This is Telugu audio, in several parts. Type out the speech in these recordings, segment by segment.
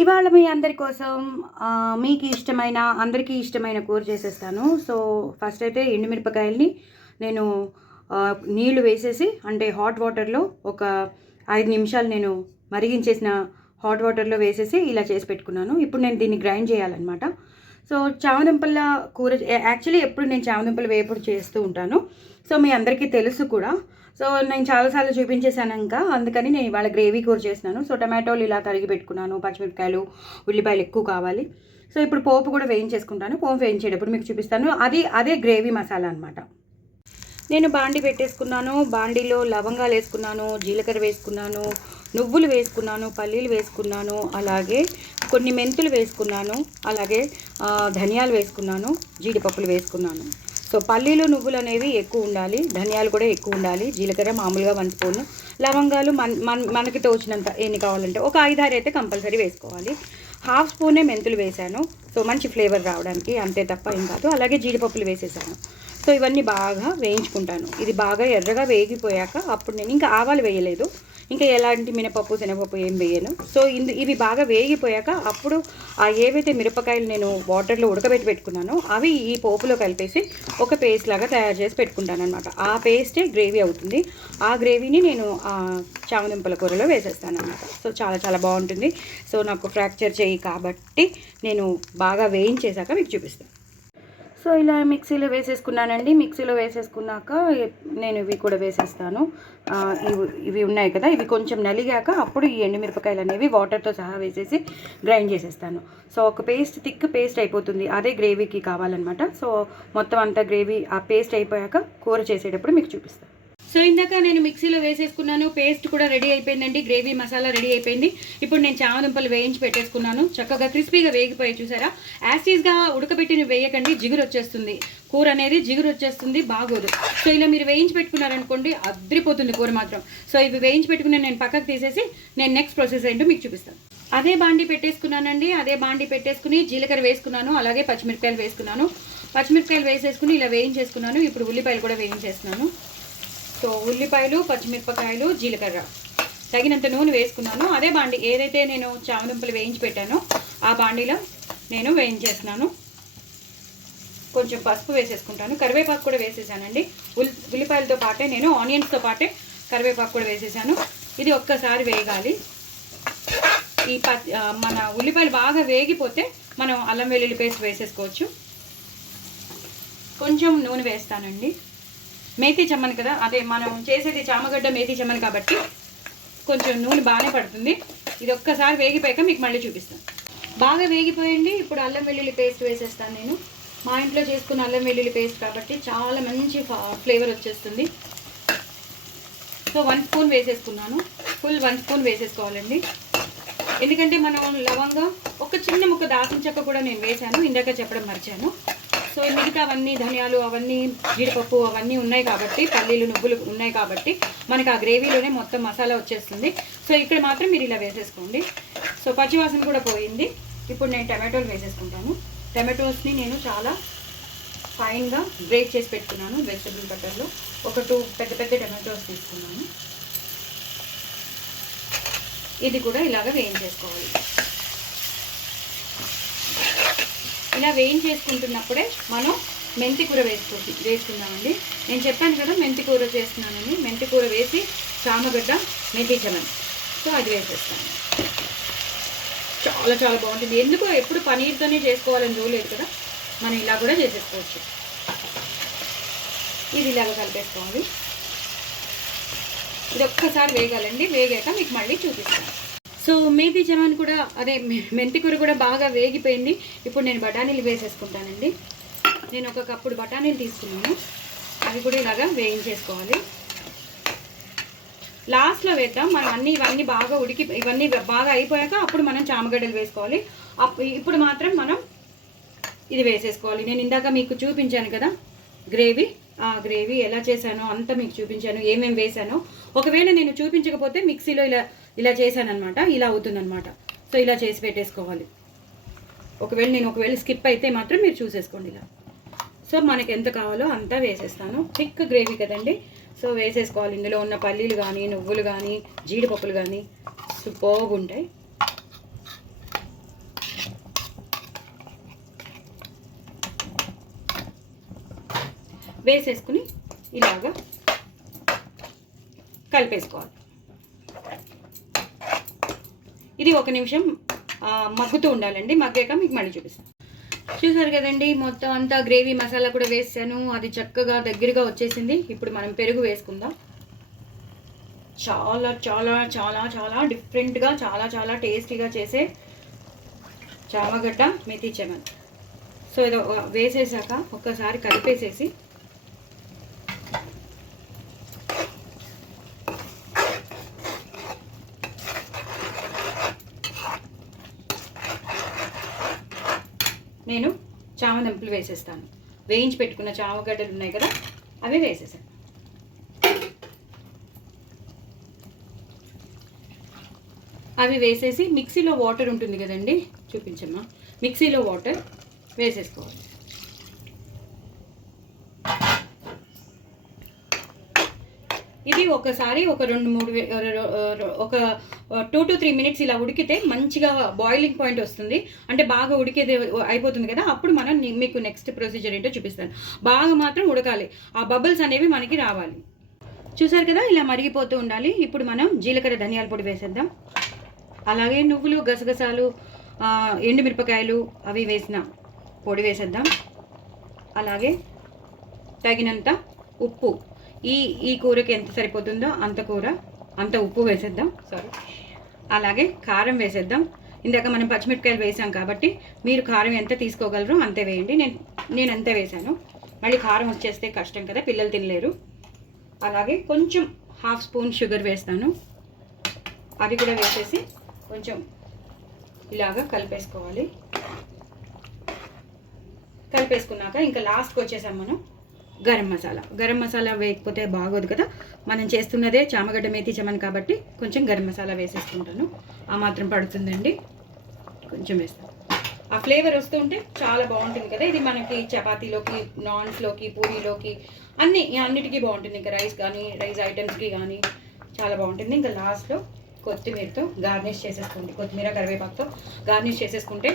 ఇవాళ మీ అందరి కోసం మీకు ఇష్టమైన అందరికీ ఇష్టమైన కూర చేసేస్తాను. సో ఫస్ట్ అయితే ఎండుమిరపకాయల్ని నేను నీళ్లు వేసేసి అంటే హాట్ వాటర్లో ఒక 5 నిమిషాలు నేను మరిగించేసిన హాట్ వాటర్లో వేసేసి ఇలా చేసి పెట్టుకున్నాను. ఇప్పుడు నేను దీన్ని గ్రైండ్ చేయాలన్నమాట. సో చామదుంపల కూర యాక్చువల్లీ ఎప్పుడు నేను చామదుంపల వేపుడు చేస్తూ ఉంటాను. సో మీ అందరికీ తెలుసు కూడా. సో నేను చాలాసార్లు చూపించేసాను ఇంకా, అందుకని నేను ఇవాళ గ్రేవీ కూర చేసినాను. సో టమాటోలు ఇలా తరిగి పెట్టుకున్నాను, పచ్చిమిరపకాయలు ఉల్లిపాయలు ఎక్కువ కావాలి. సో ఇప్పుడు పోపు కూడా వేయించేసుకుంటాను. పోపు వేయించేటప్పుడు మీకు చూపిస్తాను. అదే గ్రేవీ మసాలా అనమాట. నేను బాండి పెట్టేసుకున్నాను. బాండీలో లవంగాలు వేసుకున్నాను, జీలకర్ర వేసుకున్నాను, నువ్వులు వేసుకున్నాను, పల్లీలు వేసుకున్నాను, అలాగే కొన్ని మెంతులు వేసుకున్నాను, అలాగే ధనియాలు వేసుకున్నాను, జీడిపప్పులు వేసుకున్నాను. సో పల్లీలు నువ్వులు అనేవి ఎక్కువ ఉండాలి, ధనియాలు కూడా ఎక్కువ ఉండాలి, జీలకర్ర మామూలుగా 1 స్పూను, లవంగాలు మనకి తోచినంత ఎన్ని కావాలంటే ఒక 5-6 అయితే కంపల్సరీ వేసుకోవాలి. 1/2 స్పూనే మెంతులు వేశాను, సో మంచి ఫ్లేవర్ రావడానికి, అంతే తప్ప ఏం కాదు. అలాగే జీడిపప్పులు వేసేసాను. సో ఇవన్నీ బాగా వేయించుకుంటాను. ఇది బాగా ఎర్రగా వేగిపోయాక అప్పుడు నేను ఇంకా ఆవాలు వేయలేదు, ఇంకా ఎలాంటి మినపప్పు శనగపప్పు ఏం వేయను. సో ఇవి బాగా వేగిపోయాక అప్పుడు ఏవైతే మిరపకాయలు నేను వాటర్లో ఉడకబెట్టి పెట్టుకున్నానో అవి ఈ పోపులో కలిపేసి ఒక పేస్ట్ లాగా తయారు చేసి పెట్టుకుంటాను అనమాట. ఆ పేస్టే గ్రేవీ అవుతుంది. ఆ గ్రేవీని నేను చామదుంపల కూరలో వేసేస్తాను అనమాట. సో చాలా చాలా బాగుంటుంది. సో నాకు ఫ్రాక్చర్ చేయి కాబట్టి నేను బాగా వేయించేశాక మీకు చూపిస్తాను. సో ఇలా మిక్సీలో వేసేసుకున్నానండి. మిక్సీలో వేసేసుకున్నాక నేను ఇవి కూడా వేసేస్తాను. ఇవి ఉన్నాయి కదా, ఇవి కొంచెం నలిగాక అప్పుడు ఈ ఎండుమిరపకాయలు అనేవి వాటర్తో సహా వేసేసి గ్రైండ్ చేసేస్తాను. సో ఒక థిక్ పేస్ట్ అయిపోతుంది. అదే గ్రేవీకి కావాలన్నమాట. సో మొత్తం అంతా గ్రేవీ ఆ పేస్ట్ అయిపోయాక కూర చేసేటప్పుడు మీకు చూపిస్తాను. సో ఇందాక నేను మిక్సీలో వేసేసుకున్నాను. పేస్ట్ కూడా రెడీ అయిపోయిందండి. గ్రేవీ మసాలా రెడీ అయిపోయింది. ఇప్పుడు నేను చామదుంపలు వేయించి పెట్టేసుకున్నాను. చక్కగా క్రిస్పీగా వేగిపోయి చూసారా. యాసిడ్గా ఉడకబెట్టిన వేయకండి, జిగురు వచ్చేస్తుంది. కూర అనేది జిగురు వచ్చేస్తుంది, బాగోదు. సో ఇలా మీరు వేయించి పెట్టుకున్నారనుకోండి, అద్రిపోతుంది కూర మాత్రం. సో ఇవి వేయించి పెట్టుకుని నేను పక్కకు తీసేసి నేను నెక్స్ట్ ప్రాసెస్ ఏంటో మీకు చూపిస్తాను. అదే బాండి పెట్టేసుకున్నానండి. అదే బాండి పెట్టేసుకుని జీలకర్ర వేసుకున్నాను, అలాగే పచ్చిమిరపకాయలు వేసుకున్నాను. పచ్చిమిరపకాయలు వేసేసుకుని ఇలా వేయించేసుకున్నాను. ఇప్పుడు ఉల్లిపాయలు కూడా వేయించేస్తున్నాను. సో ఉల్లిపాయలు, పచ్చిమిరపకాయలు, జీలకర్ర, తగినంత నూనె వేసుకున్నాను. అదే బాండి ఏదైతే నేను చామదుంపలు వేయించి పెట్టానో ఆ బాండీలో నేను వేయించేస్తున్నాను. కొంచెం పసుపు వేసేసుకుంటాను. కరివేపాకు కూడా వేసేసానండి. ఉల్లిపాయలతో పాటే నేను ఆనియన్స్తో పాటే కరివేపాకు కూడా వేసేసాను. ఇది ఒక్కసారి వేగాలి. మన ఉల్లిపాయలు బాగా వేగిపోతే మనం అల్లం వెల్లుల్లి పేస్ట్ వేసేసుకోవచ్చు. కొంచెం నూనె వేస్తానండి. మేతి చెమ్మని కదా, అదే మనం చేసేది చామగడ్డ మేతి చెమ్మని కాబట్టి కొంచెం నూనె బాగానే పడుతుంది. ఇది ఒక్కసారి వేగిపోయాక మీకు మళ్ళీ చూపిస్తాను. బాగా వేగిపోయండి. ఇప్పుడు అల్లం వెల్లుల్లి పేస్ట్ వేసేస్తాను. నేను మా ఇంట్లో చేసుకున్న అల్లం వెల్లుల్లి పేస్ట్ కాబట్టి చాలా మంచి ఫ్లేవర్ వచ్చేస్తుంది. సో 1 స్పూన్ వేసేసుకున్నాను. ఫుల్ 1 స్పూన్ వేసేసుకోవాలండి. ఎందుకంటే మనం లవంగా ఒక చిన్న ముక్క దాల్చిన చెక్క కూడా నేను వేశాను, ఇందాక చెప్పడం మర్చాను. సో మిగతా అవన్నీ ధనియాలు, అవన్నీ జీడిపప్పు అవన్నీ ఉన్నాయి కాబట్టి, పల్లీలు నువ్వులు ఉన్నాయి కాబట్టి మనకి ఆ గ్రేవీలోనే మొత్తం మసాలా వచ్చేస్తుంది. సో ఇక్కడ మాత్రం మీరు ఇలా వేసేసుకోండి. సో పచ్చివాసన కూడా పోయింది. ఇప్పుడు నేను టమాటోలు వేసేసుకుంటాను. టమాటోస్ని నేను చాలా ఫైన్గా బ్రేక్ చేసి పెట్టుకున్నాను. వెజిటబుల్ కట్టర్లో ఒక 2 పెద్ద పెద్ద టమాటోస్ తీసుకున్నాను. ఇది కూడా ఇలాగ వేయించేసుకోవాలి. ఇలా వేయించేసుకుంటున్నప్పుడే మనం మెంతి కూర వేసుకుందామండి. నేను చెప్పాను కదా మెంతి కూర చేస్తున్నానని. మెంతి కూర వేసి చామగడ్డ మేతి చెమన్, సో అది వేసేస్తాను. చాలా చాలా బాగుంటుంది. ఎందుకో ఎప్పుడు పనీర్తోనే చేసుకోవాలని రూల్ లేదు కదా, మనం ఇలా కూడా చేసేసుకోవచ్చు. ఇది ఇలాగ కలిపేసుకోవాలి. ఇది ఒక్కసారి వేగాలండి. వేగాక మీకు మళ్ళీ చూపిస్తాను. సో మేతి చెమన్ కూడా అదే మెంతి కూర కూడా బాగా వేగిపోయింది. ఇప్పుడు నేను బఠానీలు వేసేసుకుంటానండి. నేను 1 కప్పుడు బఠానీలు తీసుకున్నాను. అవి కూడా ఇలాగా వేయించేసుకోవాలి. లాస్ట్లో వేద్దాం. మనం ఇవన్నీ బాగా ఇవన్నీ బాగా అయిపోయాక అప్పుడు మనం చామగడ్డలు వేసుకోవాలి. ఇప్పుడు మాత్రం మనం ఇది వేసేసుకోవాలి. నేను ఇందాక మీకు చూపించాను కదా గ్రేవీ, ఆ గ్రేవీ ఎలా చేశానో అంతా మీకు చూపించాను, ఏమేమి వేసానో. ఒకవేళ నేను చూపించకపోతే మిక్సీలో ఇలా చేశానమాట, ఇలా అవుతుందన్నమాట. సో ఇలా చేసి పెట్టేసుకోవాలి. ఒకవేళ స్కిప్ అయితే మాత్రం మీరు చూసేసుకోండి ఇలా. సో మనకి ఎంత కావాలో అంతా వేసేస్తాను. థిక్ గ్రేవీ కదండి, సో వేసేసుకోవాలి. ఇందులో ఉన్న పల్లీలు కానీ, నువ్వులు కానీ, జీడిపప్పులు కానీ సూపర్గా ఉంటాయి. వేసేసుకుని ఇలాగా కలిపేసుకోవాలి. ఇది 1 నిమిషం మగ్గుతూ ఉండాలండి. మగ్గాక మీకు మళ్ళీ చూపిస్తాను. చూసారు కదండి, మొత్తం అంతా గ్రేవీ మసాలా కూడా వేసాను. అది చక్కగా దగ్గరగా వచ్చేసింది. ఇప్పుడు మనం పెరుగు వేసుకుందాం. చాలా చాలా చాలా చాలా డిఫరెంట్గా చాలా చాలా టేస్టీగా చేసే చామగడ్డ మేథీ చెమన్. సో ఇది వేసేసాక ఒక్కసారి కలిపేసేసి నేను చామదుంపలు వేసేస్తాను. వేయించి పెట్టుకున్న చామగడ్డలు ఉన్నాయి కదా, అవి వేసేసాను. అవి వేసేసి మిక్సీలో వాటర్ ఉంటుంది కదండి, చూపించమ్మా. మిక్సీలో వాటర్ వేసేసుకోవాలి. ఇది ఒకసారి ఒక 2 to 3 మినిట్స్ ఇలా ఉడికితే మంచిగా బాయిలింగ్ పాయింట్ వస్తుంది. అంటే బాగా ఉడికేది అయిపోతుంది కదా, అప్పుడు మనం మీకు నెక్స్ట్ ప్రొసీజర్ ఏంటో చూపిస్తాను. బాగా మాత్రం ఉడకాలి, ఆ బబుల్స్ అనేవి మనకి రావాలి. చూసారు కదా, ఇలా మరిగిపోతూ ఉండాలి. ఇప్పుడు మనం జీలకర్ర ధనియాల పొడి వేసేద్దాం. అలాగే నువ్వులు, గసగసాలు, ఎండుమిరపకాయలు అవి వేసిన పొడి వేసేద్దాం. అలాగే తగినంత ఉప్పు, ఈ కూరకి ఎంత సరిపోతుందో అంత ఉప్పు వేసేద్దాం. అలాగే కారం వేసేద్దాం. ఇందాక మనం పచ్చిమిరపకాయలు వేసాం కాబట్టి మీరు కారం ఎంత తీసుకోగలరో అంతే వేయండి. నేను అంతే వేసాను. మళ్ళీ కారం వచ్చేస్తే కష్టం కదా, పిల్లలు తినలేరు. అలాగే కొంచెం 1/2 స్పూన్ షుగర్ వేస్తాను. అది కూడా వేసేసి కొంచెం ఇలాగా కలిపేసుకోవాలి. కలిపేసుకున్నాక ఇంకా లాస్ట్కి వచ్చేసాం మనం గరం మసాలా వేయకపోతే బాగోదు కదా. మనం చేస్తున్నదే చామగడ్డ మేథీ చెమన్ కాబట్టి కొంచెం గరం మసాలా వేసేసుకుంటాను. ఆ మాత్రం పడుతుందండి, కొంచెం వేస్తాను. ఆ ఫ్లేవర్ వస్తూ ఉంటే చాలా బాగుంటుంది కదా. ఇది మనకి చపాతీలోకి, నాన్స్లోకి, పూరీలోకి అన్నిటికీ బాగుంటుంది. ఇంకా రైస్ ఐటమ్స్కి కానీ చాలా బాగుంటుంది. ఇంకా లాస్ట్లో కొత్తిమీరతో గార్నిష్ చేసేసుకోండి. కొత్తిమీర, కరివేపాకుతో గార్నిష్ చేసేసుకుంటే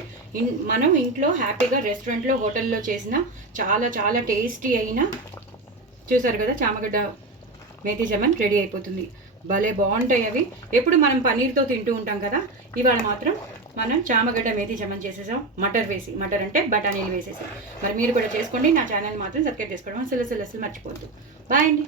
మనం ఇంట్లో హ్యాపీగా రెస్టారెంట్లో, హోటల్లో చేసిన చాలా చాలా టేస్టీ అయిన, చూసారు కదా, చామగడ్డ మేథీ చెమన్ రెడీ అయిపోతుంది. భలే బాగుంటాయి అవి. ఎప్పుడు మనం పన్నీర్తో తింటూ ఉంటాం కదా, ఇవాళ మాత్రం మనం చామగడ్డ మేథీ చెమన్ చేసేసాం. మటర్ అంటే బఠానీలు వేసేసి. మరి మీరు కూడా చేసుకోండి. నా ఛానల్ మాత్రం సబ్స్క్రైబ్ చేసుకోవడం అసలు మర్చిపోవద్దు. బాయ్ అండి.